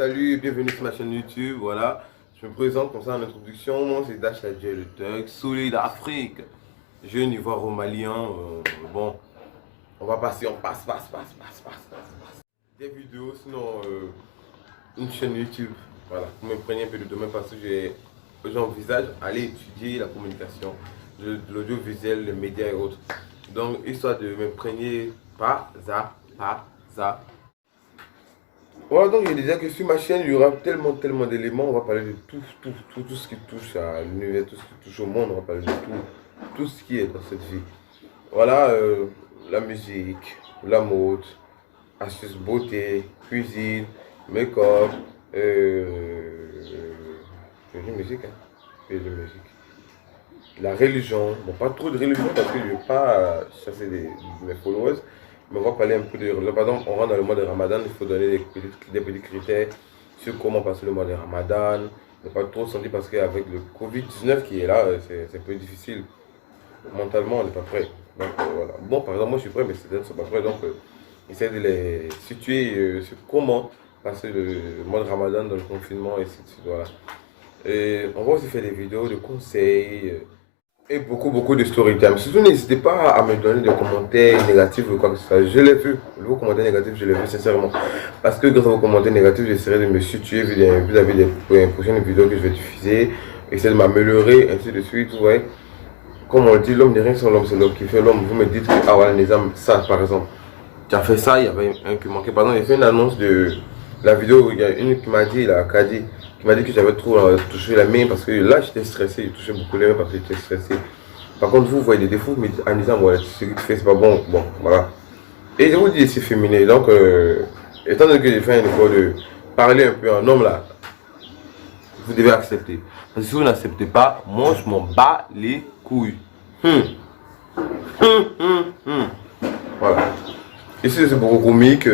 salut et bienvenue sur ma chaîne YouTube. Voilà, je me présente comme ça en introduction. Moi, c'est Dash Adjel, le Thug, solide Afrique, jeune ivoiro-malien. Bon, on va passer, on passe. Des vidéos, sinon une chaîne YouTube. Voilà, vous me prenez un peu de domaine parce que j'envisage aller étudier la communication, l'audiovisuel, les médias et autres. Donc, histoire de m'imprégner pas à. Voilà, donc je disais que sur ma chaîne, il y aura tellement d'éléments. On va parler de tout ce qui touche à l'univers, tout ce qui touche au monde. On va parler de tout ce qui est dans cette vie. Voilà, la musique, la mode, astuces beauté, cuisine, make-up, musique, hein, musique. La religion, bon, pas trop de religion parce que je ne veux pas chasser mes followers. Mais on va parler un peu de religion. Par exemple, on rentre dans le mois de Ramadan, il faut donner des petits critères sur comment passer le mois de Ramadan. Ne pas trop sentir parce qu'avec le Covid-19 qui est là, c'est un peu difficile. Mentalement, on n'est pas prêt. Donc voilà. Bon, par exemple, moi je suis prêt, mais certains ne sont pas prêts. Donc, essayer de les situer sur comment passer le mois de Ramadan dans le confinement et ainsi de suite. Voilà. Et on va aussi faire des vidéos de conseils. Et beaucoup de story time. Surtout, n'hésitez pas à me donner des commentaires négatifs ou quoi que ce soit. Je l'ai vu. Vos commentaires négatifs, je l'ai vu sincèrement. Parce que grâce à vos commentaires négatifs, j'essaierai de me situer vis-à-vis des prochaines vidéos que je vais diffuser. Essayer de m'améliorer, ainsi de suite. Ouais. Comme on le dit, l'homme n'est rien sans l'homme, c'est l'homme qui fait l'homme. Vous me dites que, ah voilà, les âmes, ça par exemple. Tu as fait ça, il y avait un qui manquait. Par exemple, j'ai fait une annonce de la vidéo, il y a une qui m'a dit, la Kadi, qui m'a dit que j'avais trop touché la main parce que là j'étais stressé, j'ai touché beaucoup les mains parce que j'étais stressé. Par contre, vous voyez des défauts, mais en disant, ouais, ce que tu fais, c'est pas bon. Bon, voilà. Et je vous dis, c'est féminin. Donc, étant donné que j'ai fait un effort de parler un peu en homme là, vous devez accepter. Parce que si vous n'acceptez pas, moi je m'en bats les couilles. Voilà. Ici, c'est beaucoup comique.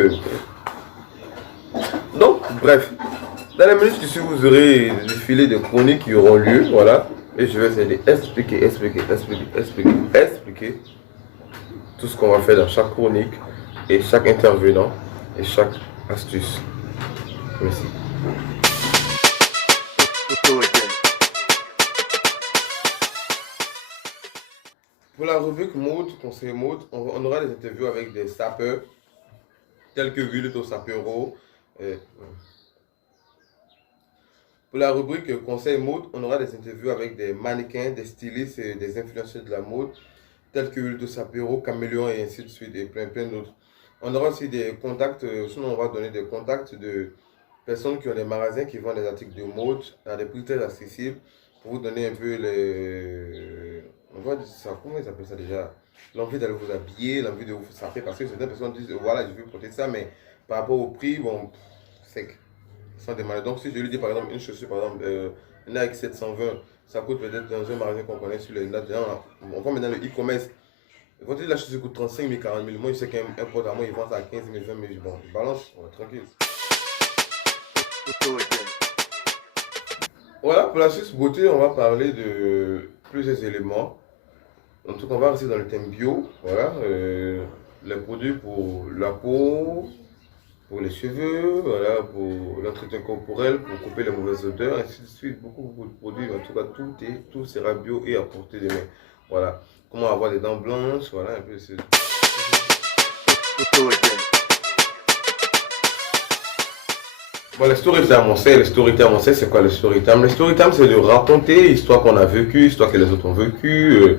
Donc, bref. Dans les minutes qui suivent, vous aurez des filets de chroniques qui auront lieu. Voilà. Et je vais essayer d'expliquer tout ce qu'on va faire dans chaque chronique et chaque intervenant et chaque astuce. Merci. Pour la rubrique mode, conseil mode, on aura des interviews avec des sapeurs, tels que Vuluto Sapero. Pour la rubrique conseil mode, on aura des interviews avec des mannequins, des stylistes et des influenceurs de la mode, tels que Vuluto Sapero, Caméléon et ainsi de suite, et plein d'autres. On aura aussi des contacts, sinon on va donner des contacts de personnes qui ont des magasins qui vendent des articles de mode à des prix très accessibles, pour vous donner un peu les... On va dire ça, comment ils appellent ça déjà? L'envie d'aller vous habiller, l'envie de vous saper, parce que certaines personnes disent, voilà, je veux porter ça, mais par rapport au prix, bon, c'est sans demander. Donc si je lui dis par exemple une chaussure, par exemple, une Nike 720, ça coûte peut-être dans un magasin qu'on connaît sur les notes. On va maintenant le e-commerce. Quand tu dis la chaussure coûte 35 000, 40 000, moi je sais qu'un pote à moi il vend ça à 15 000, 20 000, bon, je balance, on va tranquille. Voilà, pour la suite beauté, on va parler de plusieurs éléments. En tout cas, on va rester dans le thème bio. Voilà, les produits pour la peau, pour les cheveux, voilà, pour l'entretien corporel, pour couper les mauvaises odeurs, ainsi de suite. Beaucoup de produits. En tout cas, tout sera bio et à portée de main. Voilà, comment avoir des dents blanches, voilà, un peu. Bon, le story time, on sait, c'est quoi le story time? Le story time, c'est de raconter l'histoire qu'on a vécue, l'histoire que les autres ont vécue,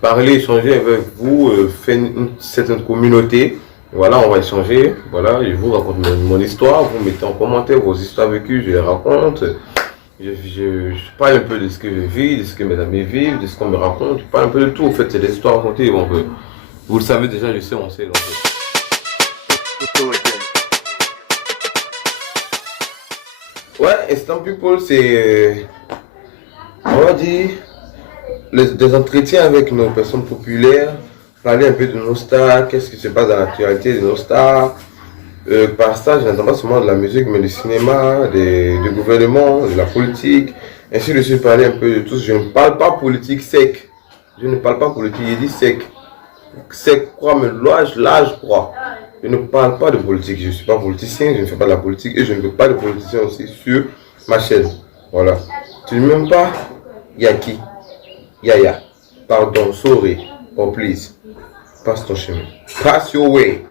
parler, échanger avec vous, faire une certaine communauté. Voilà, on va échanger. Voilà, je vous raconte mon histoire, vous mettez en commentaire vos histoires vécues, je les raconte. Je parle un peu de ce que je vis, de ce que mes amis vivent, de ce qu'on me raconte. Je parle un peu de tout, en fait, c'est des histoires racontées. Donc, vous le savez déjà, je sais, on sait. Donc, ouais, Instant People, c'est, on va dire, des entretiens avec nos personnes populaires, parler un peu de nos stars, qu'est-ce qui se passe dans l'actualité de nos stars. Par ça, je n'entends pas seulement de la musique, mais du cinéma, du gouvernement, de la politique, ainsi de suite, parler un peu de tout. Je ne parle pas politique sec. Je ne parle pas politique, il dit sec. Sec quoi, mais là je crois. Je ne parle pas de politique, je ne suis pas politicien, je ne fais pas de la politique et je ne veux pas de politicien aussi sur ma chaîne. Voilà. Tu ne m'aimes pas? Yaki. Yaya. Pardon, sorry. Oh please. Passe ton chemin. Pass your way.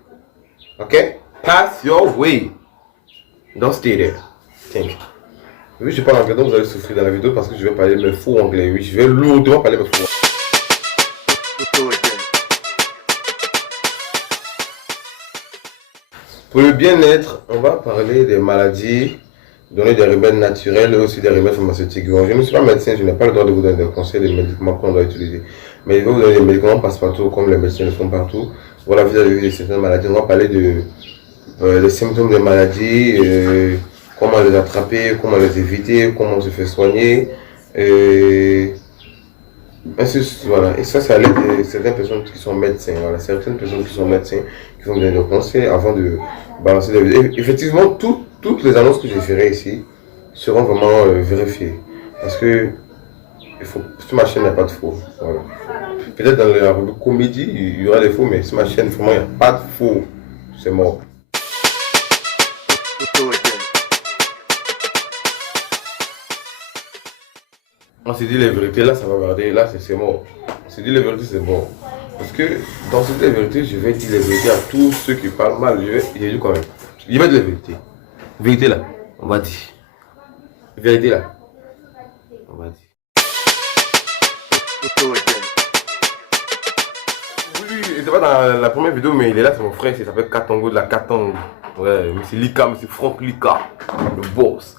Ok? Pass your way. Don't stay there. Thank you. Oui, je parle anglais, donc vous allez souffrir dans la vidéo parce que je vais parler mes faux anglais. Oui, je vais lourdement parler mes faux anglais. Pour le bien-être, on va parler des maladies, donner des remèdes naturels et aussi des remèdes pharmaceutiques. Bon, je ne suis pas médecin, je n'ai pas le droit de vous donner des conseils des médicaments qu'on doit utiliser. Mais je vais vous donner des médicaments passe-partout, comme les médecins le font partout. Voilà, vous avez vu de certaines maladies. On va parler des symptômes des maladies, comment les attraper, comment les éviter, comment se faire soigner. Voilà. Et ça, c'est à l'aide de certaines personnes qui sont médecins. Voilà. Certaines personnes qui sont médecins qui vont donner des conseils avant de balancer des vidéos. Et effectivement, toutes les annonces que je ferai ici seront vraiment vérifiées. Parce que sur ma chaîne, il n'y a pas de faux. Voilà. Peut-être dans la rubrique comédie, il y aura des faux, mais sur ma chaîne, vraiment, il n'y a pas de faux. C'est mort. On s'est dit les vérités, là ça va garder, là c'est mort. On s'est dit les vérités, c'est mort. Parce que dans cette vérité, je vais dire les vérités à tous ceux qui parlent mal. J'ai dit quand même. Je vais dire les vérités. Vérité là, on va dire. Vérité là, on va dire. Oui, il était pas dans la première vidéo, mais il est là, c'est mon frère, il s'appelle Katongo de la Katongo. Ouais, c'est Lika, c'est Franck Lika, le boss.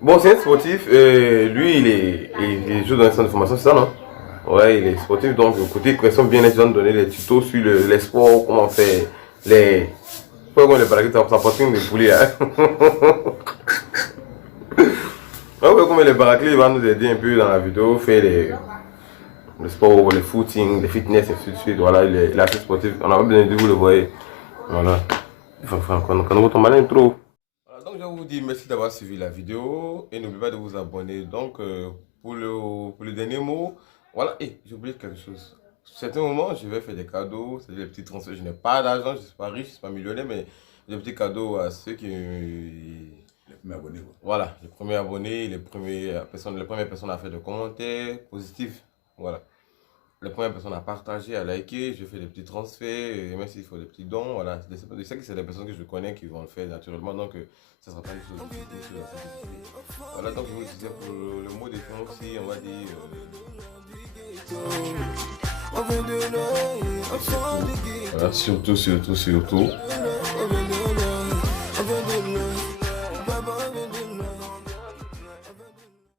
Bon, c'est un sportif, lui il joue dans un centre de formation, c'est ça non? Ouais, il est sportif, donc côté question bien-être, ils ont donné des tutos sur les sports, comment faire les... Pourquoi les baraquettes, ça porte des poulets là. Ouais, comme les baraquettes, il va nous aider un peu dans la vidéo, faire les sports, les footing, les fitness, et ainsi de suite. Voilà, il est assez sportif, on a pas besoin de vous le voyez. Voilà. Quand on tombe malin trop. Donc je vous dis merci d'avoir suivi la vidéo et n'oubliez pas de vous abonner. Donc pour le dernier mot, voilà, et j'ai oublié quelque chose. À certains moments, je vais faire des cadeaux, c'est-à-dire des petits transferts. Je n'ai pas d'argent, je ne suis pas riche, je ne suis pas millionnaire, mais des petits cadeaux à ceux qui... Les premiers abonnés. Quoi. Voilà, les premiers abonnés, les premières personnes à faire des commentaires positifs. Voilà. Les premières personnes à partager, à liker, je fais des petits transferts, et même s'il faut des petits dons, voilà. Je sais que c'est des personnes que je connais qui vont le faire naturellement, donc ça ne sera pas une chose difficile. Voilà, donc je vous disais pour le mot de fin aussi, on va dire... Voilà, surtout.